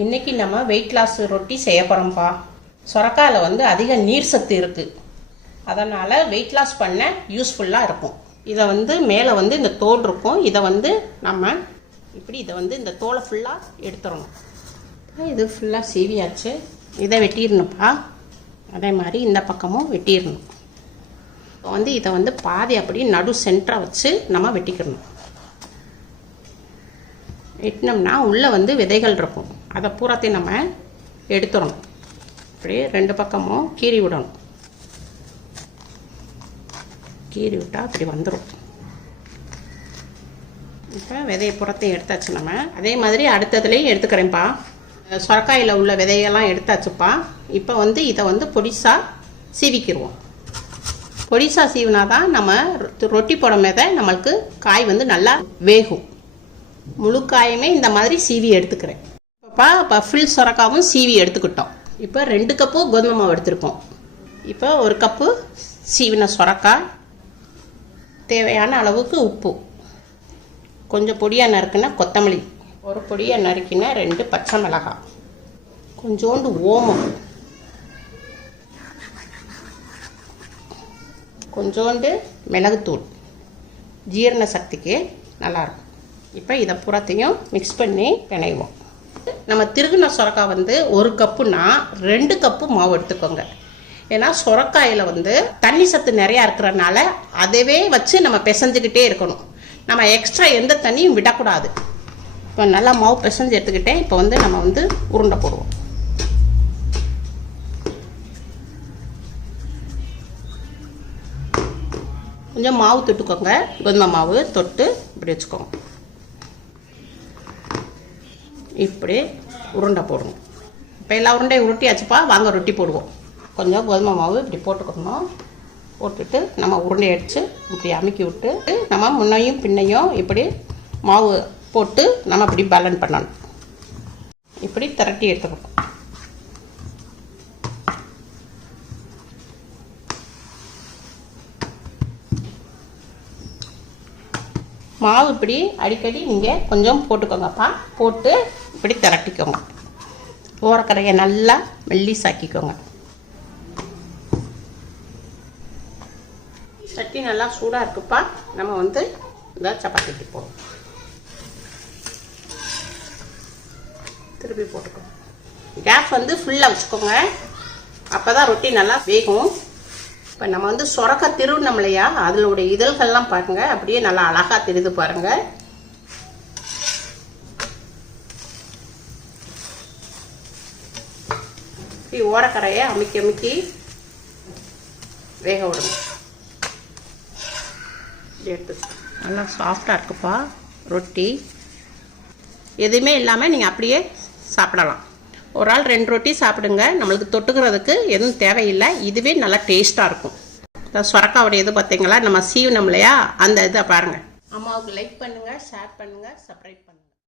இன்றைக்கி நம்ம weight loss ரொட்டி செய்ய போகிறோம்ப்பா. சொரக்காயில் வந்து அதிக நீர் சத்து இருக்குது, அதனால் வெயிட் லாஸ் பண்ண யூஸ்ஃபுல்லாக இருக்கும். இதை வந்து மேலே வந்து இந்த தோல் இருக்கும், இதை வந்து நம்ம இப்படி இந்த தோலை ஃபுல்லாக எடுத்துடணும். இது ஃபுல்லாக சீவியாச்சு, இதை வெட்டிடணும்ப்பா. அதே மாதிரி இந்த பக்கமும் வெட்டிடணும். இதை வந்து பாதி அப்படி நடு சென்டராக வச்சு நம்ம வெட்டிக்கிறணும். வெட்டினோம்னா உள்ளே வந்து விதைகள் இருக்கும், அதை பூராத்தையும் நம்ம எடுத்துடணும். இப்படி ரெண்டு பக்கமும் கீறி விடணும். கீறி விட்டால் அப்படி வந்துடும். இப்போ விதையை புறத்தையும் எடுத்தாச்சு நம்ம. அதே மாதிரி அடுத்ததுலேயும் எடுத்துக்கிறேன்ப்பா. சொரக்காயில் உள்ள விதையெல்லாம் எடுத்தாச்சுப்பா. இப்போ வந்து இதை வந்து பொடிசாக சீவிக்கிடுவோம். பொடிசாக சீவினா தான் நம்ம ரொட்டி போடும் போது நம்மளுக்கு காய் வந்து நல்லா வேகும். முழு காயுமே இந்த மாதிரி சீவி எடுத்துக்கிறேன். இப்போ ஃபுல் சொரக்காவும் சீவி எடுத்துக்கிட்டோம். இப்போ 2 கப்பு கோதுமை மாவு எடுத்துருக்கோம். இப்போ 1 கப்பு சீவின சொரக்காய், தேவையான அளவுக்கு உப்பு, கொஞ்சம் பொடியாக நறுக்கின கொத்தமல்லி, ஒரு பொடியாக நறுக்கின 2 பச்சை மிளகாய், கொஞ்சோண்டு ஓமம், கொஞ்சோண்டு மிளகுத்தூள், ஜீரண சக்திக்கு நல்லாயிருக்கும். இப்போ இதை புறத்தையும் மிக்ஸ் பண்ணி பிணைவோம். நம்ம திருகுன சொரக்காய் வந்து 1 கப்புனா 2 கப்பு மாவு எடுத்துக்கோங்க. ஏன்னா சொரக்காயில் வந்து தண்ணி சத்து நிறையா இருக்கிறனால அதவே வச்சு நம்ம பிசைஞ்சுக்கிட்டே இருக்கணும். நம்ம எக்ஸ்ட்ரா எந்த தண்ணியும் விடக்கூடாது. இப்போ நல்லா மாவு பிசைஞ்சு எடுத்துக்கிட்டேன். இப்போ வந்து நம்ம வந்து உருண்டை போடுவோம். கொஞ்சம் மாவு தொட்டுக்கோங்க, கோதுமை மாவு தொட்டு இப்படி வச்சுக்கோங்க. இப்படி உருண்டை போடணும். இப்போ எல்லா உருண்டையும் உருட்டியாச்சுப்பா, வாங்க ரொட்டி போடுவோம். கொஞ்சம் கோதுமை மாவு இப்படி போட்டுக்கணும். போட்டுட்டு நம்ம உருண்டை அடித்து இப்படி அமுக்கி விட்டு நம்ம முன்னையும் பின்னையும் இப்படி மாவு போட்டு நம்ம இப்படி பேலன்ஸ் பண்ணணும். இப்படி திரட்டி எடுத்துக்கணும். மாவு இப்படி அடிக்கடி நீங்கள் கொஞ்சம் போட்டுக்கோங்கப்பா. போட்டு இப்படி திரட்டிக்கோங்க. ஓரக்கரையை நல்லா மெல்லிசாக்கிக்கோங்க. சட்டி நல்லா சூடாக இருக்குப்பா. நம்ம வந்து இந்த சப்பாத்தி போடுவோம். திருப்பி போட்டுக்கோங்க. கேஸ் வந்து ஃபுல்லாக வச்சுக்கோங்க, அப்போ தான் ரொட்டி நல்லா வேகும். இப்போ நம்ம வந்து சொரக்காய் திருவினோம் இல்லையா, அதனுடைய இதழ்கள்லாம் பாருங்க, அப்படியே நல்லா அழகாக தெரியுது பாருங்க. இப்படி ஓரக்கரையை அமுக்கி அமுக்கி வேக விடுங்க. எடுத்து நல்லா சாஃப்டாக இருக்குப்பா ரொட்டி. எதுவுமே இல்லாமல் நீங்கள் அப்படியே சாப்பிடலாம். ஒரு ஆள் 2 ரொட்டி சாப்பிடுங்க, நம்மளுக்கு தொட்டுக்கிறதுக்கு எதுவும் தேவையில்லை. இதுவே நல்லா டேஸ்ட்டாக இருக்கும். சொரக்காவுடைய இது பார்த்தீங்களா, நம்ம சீவினோம் இல்லையா, அந்த இதை பாருங்கள். அம்மாவுக்கு லைக் பண்ணுங்கள், ஷேர் பண்ணுங்கள், சப்ஸ்கிரைப் பண்ணுங்கள்.